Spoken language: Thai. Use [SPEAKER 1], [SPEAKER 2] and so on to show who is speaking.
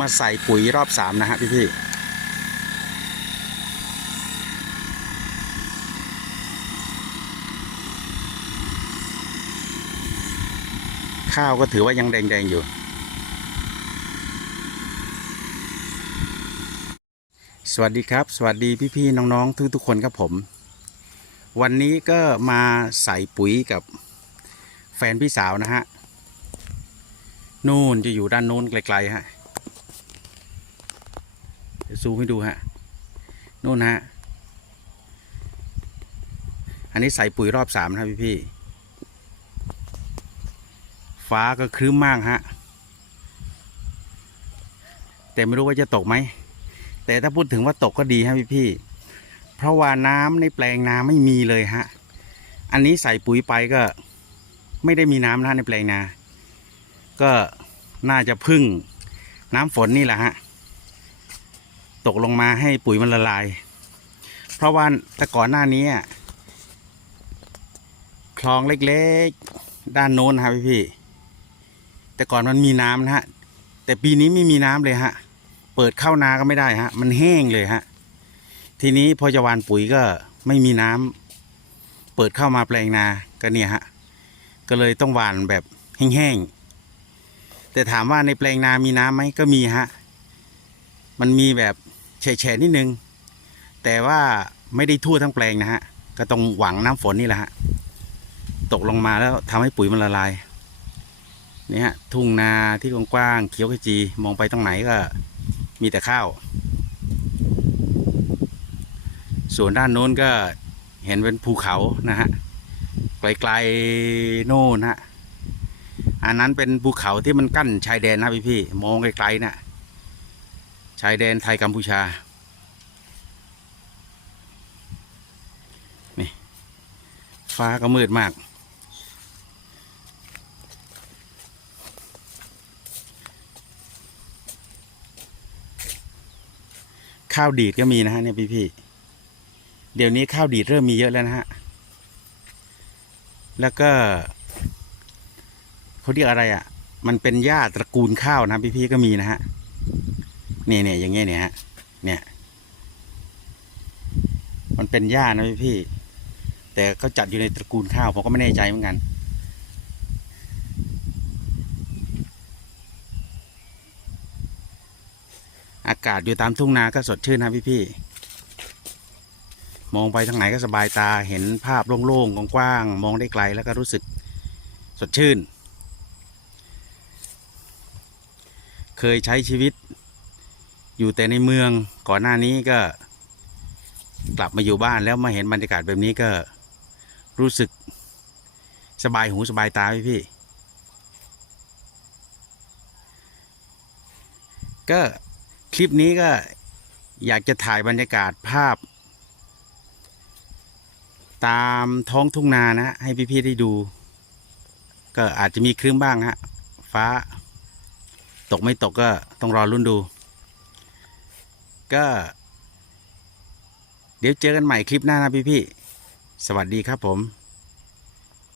[SPEAKER 1] มาใส่ปุ๋ยรอบสามนะฮะพี่พี่ข้าวก็ถือว่ายังแดงๆอยู่ สวัสดีครับ สวัสดีพี่ๆน้องๆ ทุกๆคนครับผม วันนี้ก็มาใส่ปุ๋ยกับแฟนพี่สาวนะฮะ นู่นจะอยู่ด้านโน้นไกลๆฮะ ซูมให้ดูฮะนู่นฮะ อันนี้ใส่ปุ๋ยรอบสามนะครับพี่ ฟ้าก็ครึ้มมากฮะ แต่ไม่รู้ว่าจะตกไหม แต่ถ้าพูดถึงว่าตกก็ดีฮะพี่ๆเพราะว่าน้ำในแปลงนาไม่มีเลยฮะ อันนี้ใส่ปุ๋ยไปก็ ไม่ได้มีน้ำนะในแปลงนา ก็น่าจะพึ่งน้ำฝนนี่แหละฮะ ตกลงมาให้ปุ๋ยมันละลาย เพราะว่าแต่ก่อนหน้านี้คลองเล็กๆ ด้านโน้นนะครับพี่ๆแต่ก่อนมันมีน้ำนะฮะ แต่ปีนี้ไม่มีน้ำเลยฮะ เปิดเข้านาก็ไม่ได้ฮะ มันแห้งเลยฮะ ทีนี้พอจะหวานปุ๋ยก็ไม่มีน้ำเปิดเข้ามาแปลงนาก็เนี่ยฮะ ก็เลยต้องหวานแบบแห้งๆ แต่ถามว่าในแปลงนามีน้ำไหมก็มีฮะ มันมีแบบ แฉะๆนิดนึง แต่ว่าไม่ได้ทั่วทั้งแปลงนะฮะ ก็ต้องหวังน้ำฝนนี่แหละฮะ ตกลงมาแล้วทำให้ปุ๋ยมันละลาย นี่ฮะ ทุ่งนาที่กว้างๆเขียวขจี มองไปตรงไหนก็มีแต่ข้าว ส่วนด้านโน้นก็เห็นเป็นภูเขานะฮะ ไกลๆโน่นฮะ อันนั้นเป็นภูเขาที่มันกั้นชายแดนนะพี่พี่ๆมองไกลๆนะ่ะ ชายแดนไทยกัมพูชา นี่ ฟ้าก็มืดมาก ข้าวดีดก็มีนะฮะเนี่ยพี่พี่ๆเดี๋ยวนี้ข้าวดีดเริ่มมีเยอะแล้วนะฮะ แล้วก็เขาเรียกอะไรอะ่ะ มันเป็นหญ้าตระกูลข้าวนะพี่พี่ๆก็มีนะฮะ เนี่ยเนี่ยอย่างเงี้ยเนี่ยฮะเนี่ย มันเป็นหญ้านะพี่พี่ แต่ก็จัดอยู่ในตระกูลข้าวผมก็ไม่แน่ใจเหมือนกัน อากาศอยู่ตามทุ่งนาก็สดชื่นนะพี่พี่มองไปทางไหนก็สบายตาเห็นภาพโล่งๆกว้างๆมองได้ไกลแล้วก็รู้สึกสดชื่น เคยใช้ชีวิต อยู่แต่ในเมืองก่อนหน้านี้ก็ กลับมาอยู่บ้านแล้วมาเห็นบรรยากาศแบบนี้ก็รู้สึกสบายหูสบายตาพี่พี่ ก็คลิปนี้ก็อยากจะถ่ายบรรยากาศภาพ ตามท้องทุ่งนานะ ให้พี่ ๆ ได้ดู ก็อาจจะมีครึ้มบ้างฮะ ฟ้า ตกไม่ตกก็ต้องรอรุ่นดู ก็ เดี๋ยวเจอกันใหม่คลิปหน้านะพี่ๆสวัสดีครับผม